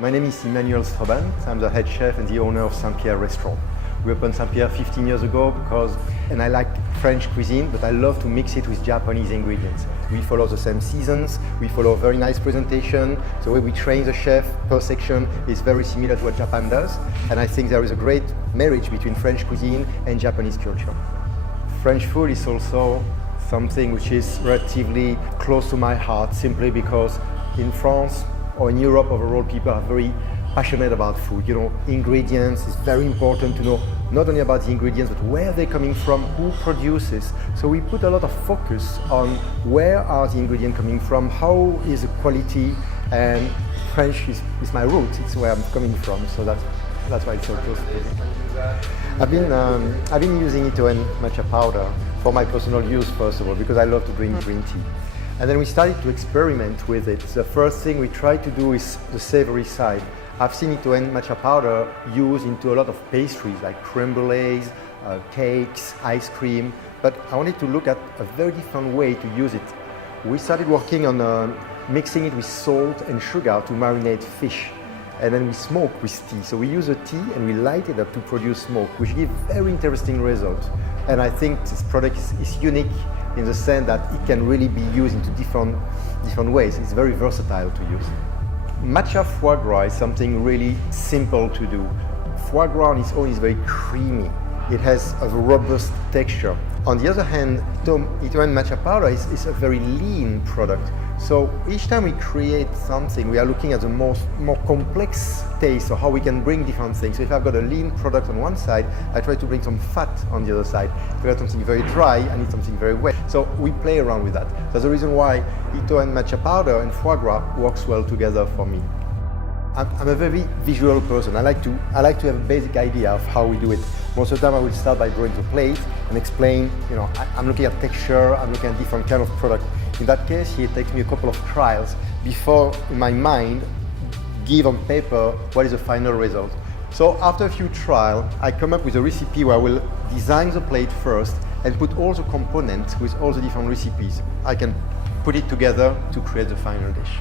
My name is Emmanuel Stroban. I'm the head chef and the owner of Pierre restaurant. We opened Pierre 15 years ago and I like French cuisine, but I love to mix it with Japanese ingredients. We follow the same seasons, we follow a very nice presentation. The way we train the chef per section is very similar to what Japan does. And I think there is a great marriage between French cuisine and Japanese culture. French food is also something which is relatively close to my heart, simply because in France or in Europe overall, people are very passionate about food. You know, ingredients is very important to know not only about the ingredients, but where they're coming from, who produces. So we put a lot of focus on where are the ingredients coming from, how is the quality, and French is my root, it's where I'm coming from, so that's why it's so close to me. I've been using ITOEN matcha powder for my personal use, first of all, because I love to drink green tea. And then we started to experiment with it. The first thing we tried to do is the savory side. I've seen ITOEN matcha powder used into a lot of pastries like creme brulees, cakes, ice cream, but I wanted to look at a very different way to use it. We started working on mixing it with salt and sugar to marinate fish. And then we smoke with tea. So we use a tea and we light it up to produce smoke, which gives very interesting results. And I think this product is unique in the sense that it can really be used into different ways. It's very versatile to use. Matcha foie gras is something really simple to do. Foie gras on its own is very creamy. It has a robust texture. On the other hand, ITOEN matcha powder is a very lean product. So each time we create something, we are looking at the more complex taste, or how we can bring different things. So if I've got a lean product on one side, I try to bring some fat on the other side. If I've got something very dry, I need something very wet. So we play around with that. That's the reason why ITOEN matcha powder and foie gras works well together for me. I'm a very visual person. I like to have a basic idea of how we do it. Most of the time I will start by drawing the plate and explain, I'm looking at texture, I'm looking at different kind of product. In that case, it takes me a couple of trials before, in my mind, give on paper what is the final result. So after a few trials, I come up with a recipe where I will design the plate first and put all the components with all the different recipes. I can put it together to create the final dish.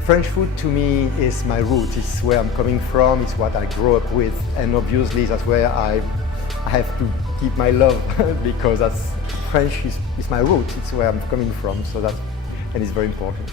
French food to me is my root. It's where I'm coming from, it's what I grew up with, and obviously that's where I have to keep my love because French is my root, it's where I'm coming from, and it's very important.